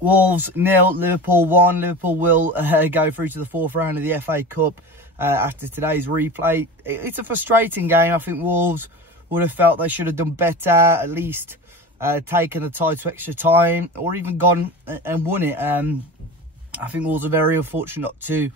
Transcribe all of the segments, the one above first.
Wolves 0, Liverpool 1. Liverpool will go through to the 4th round of the FA Cup after today's replay. It's a frustrating game. I think Wolves would have felt they should have done better, at least taken the tie to extra time, or even gone and won it. I think Wolves are very unfortunate to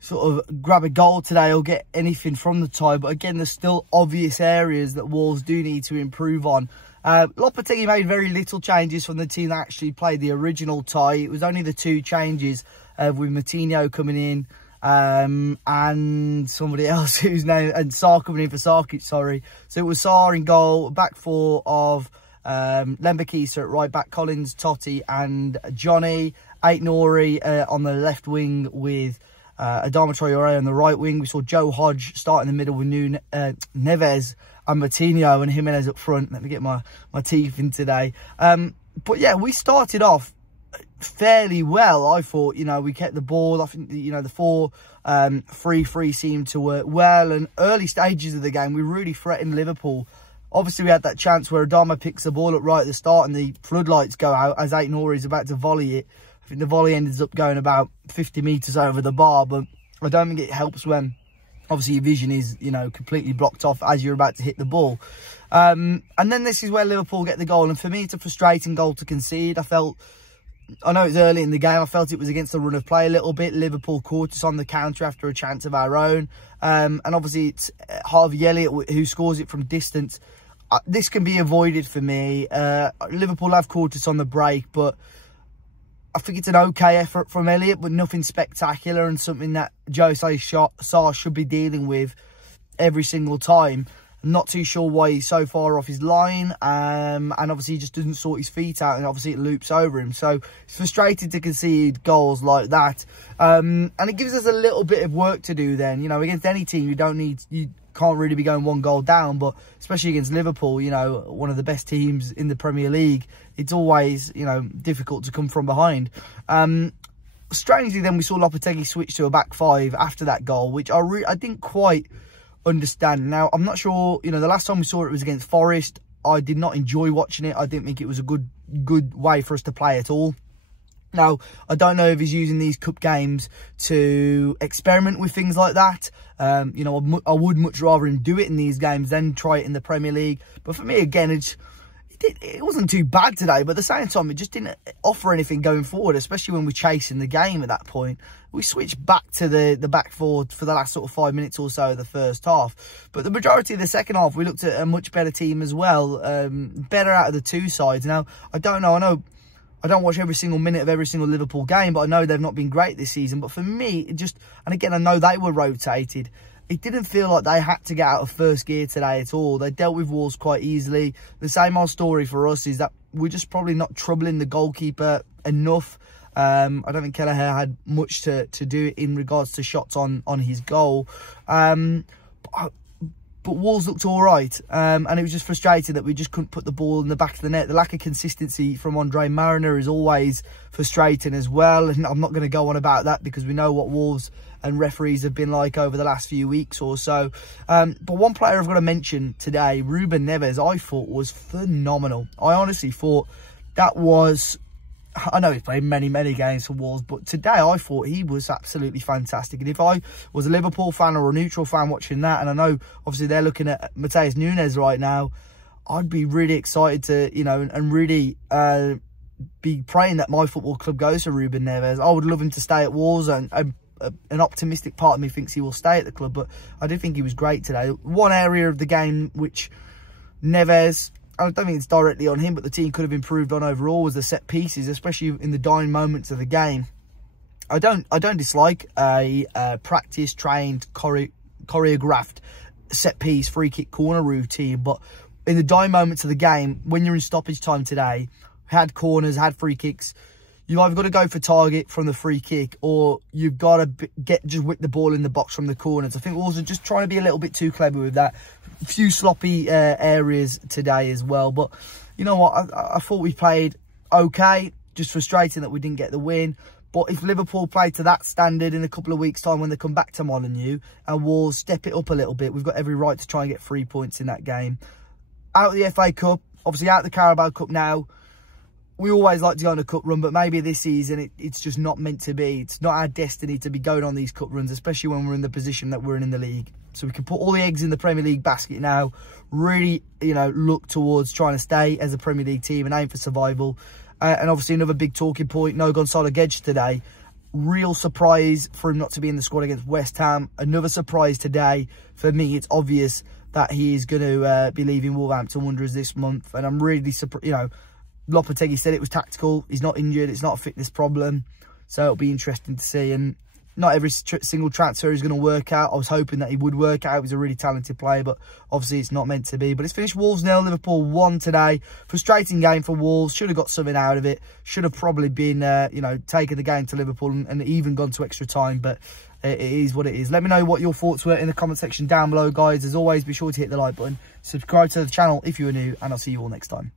sort of grab a goal today or get anything from the tie. But again, there's still obvious areas that Wolves do need to improve on. Lopetegui made very little changes from the team that actually played the original tie. It was only the 2 changes with Moutinho coming in and somebody else whose name, and Sarr coming in for Sarkic, sorry. So it was Sarr in goal, back 4 of Lembakisa at right back, Collins, Totti and Johnny. Aït-Nouri on the left wing with Adama Traoré on the right wing. We saw Joe Hodge start in the middle with Neves and Moutinho and Jimenez up front. Let me get my teeth in today. But yeah, we started off fairly well. I thought, you know, we kept the ball. I think, you know, the 4-3-3 seemed to work well. And early stages of the game, we really threatened Liverpool. Obviously, we had that chance where Adama picks the ball up right at the start and the floodlights go out as Aït-Nouri is about to volley it. I think the volley ends up going about 50 metres over the bar, but I don't think it helps when obviously your vision is, you know, completely blocked off as you're about to hit the ball. And then this is where Liverpool get the goal. And for me, it's a frustrating goal to concede. I know it's early in the game. I felt it was against the run of play a little bit. Liverpool caught us on the counter after a chance of our own. And obviously, it's Harvey Elliot who scores it from distance. This can be avoided for me. Liverpool have caught us on the break, but I think it's an okay effort from Elliot, but nothing spectacular and something that Jose Sarr should be dealing with every single time. I'm not too sure why he's so far off his line, and obviously he just doesn't sort his feet out, and obviously it loops over him. So it's frustrating to concede goals like that, and it gives us a little bit of work to do then. You know, against any team, you can't really be going 1 goal down, but especially against Liverpool, you know, one of the best teams in the Premier League, it's always, you know, difficult to come from behind. Strangely, then we saw Lopetegui switch to a back 5 after that goal, which I didn't quite understand. Now, I'm not sure, you know, the last time we saw it was against Forest. I did not enjoy watching it. I didn't think it was a good way for us to play at all. Now, I don't know if he's using these cup games to experiment with things like that. You know, I would much rather him do it in these games than try it in the Premier League. But for me, again, it wasn't too bad today. But at the same time, it just didn't offer anything going forward, especially when we're chasing the game at that point. We switched back to the back 4 for the last sort of 5 minutes or so of the first half. But the majority of the second half, we looked at a much better team as well. Better out of the 2 sides. Now, I don't know. I know I don't watch every single minute of every single Liverpool game, but I know they've not been great this season. But for me, it just, and again, I know they were rotated. It didn't feel like they had to get out of first gear today at all. They dealt with Wolves quite easily. The same old story for us is that we're just probably not troubling the goalkeeper enough. I don't think Kelleher had much to do in regards to shots on his goal. But Wolves looked all right, and it was just frustrating that we just couldn't put the ball in the back of the net. The lack of consistency from Andre Mariner is always frustrating as well, and I'm not going to go on about that because we know what Wolves and referees have been like over the last few weeks or so. But one player I've got to mention today, Ruben Neves, I thought was phenomenal. I honestly thought that was... I know he's played many games for Wolves, but today I thought he was absolutely fantastic. And if I was a Liverpool fan or a neutral fan watching that, and I know obviously they're looking at Matheus Nunes right now, I'd be really excited to, you know, and really be praying that my football club goes to Ruben Neves. I would love him to stay at Wolves, and an optimistic part of me thinks he will stay at the club, but I do think he was great today. One area of the game which Neves... I don't think it's directly on him, but the team could have improved on overall was the set pieces, especially in the dying moments of the game. I don't dislike a practice, trained, choreographed set piece, free kick, corner routine, but in the dying moments of the game, when you're in stoppage time today, had corners, had free kicks, you've either got to go for target from the free kick, or you've got to just whip the ball in the box from the corners. I think Wolves are just trying to be a little bit too clever with that. A few sloppy areas today as well. But you know what? I thought we played okay. Just frustrating that we didn't get the win. But if Liverpool play to that standard in a couple of weeks' time when they come back to Molineux and Wolves step it up a little bit, we've got every right to try and get 3 points in that game. Out of the FA Cup, obviously out of the Carabao Cup now. we always like to go on a cup run, but maybe this season it's just not meant to be. It's not our destiny to be going on these cup runs, especially when we're in the position that we're in the league. So we can put all the eggs in the Premier League basket now, really, you know, look towards trying to stay as a Premier League team and aim for survival. And obviously another big talking point, no Gonzalo Guedes today. Real surprise for him not to be in the squad against West Ham. Another surprise today. For me, it's obvious that he is going to be leaving Wolverhampton Wanderers this month. And I'm really surprised, you know, Lopetegui said it was tactical. He's not injured. It's not a fitness problem. So it'll be interesting to see. And not every single transfer is going to work out. I was hoping that he would work out. He was a really talented player, but obviously it's not meant to be. But it's finished Wolves 0, Liverpool 1 today. Frustrating game for Wolves. Should have got something out of it. Should have probably been, you know, taken the game to Liverpool and even gone to extra time. But it is what it is. Let me know what your thoughts were in the comment section down below, guys. As always, be sure to hit the like button. Subscribe to the channel if you are new, and I'll see you all next time.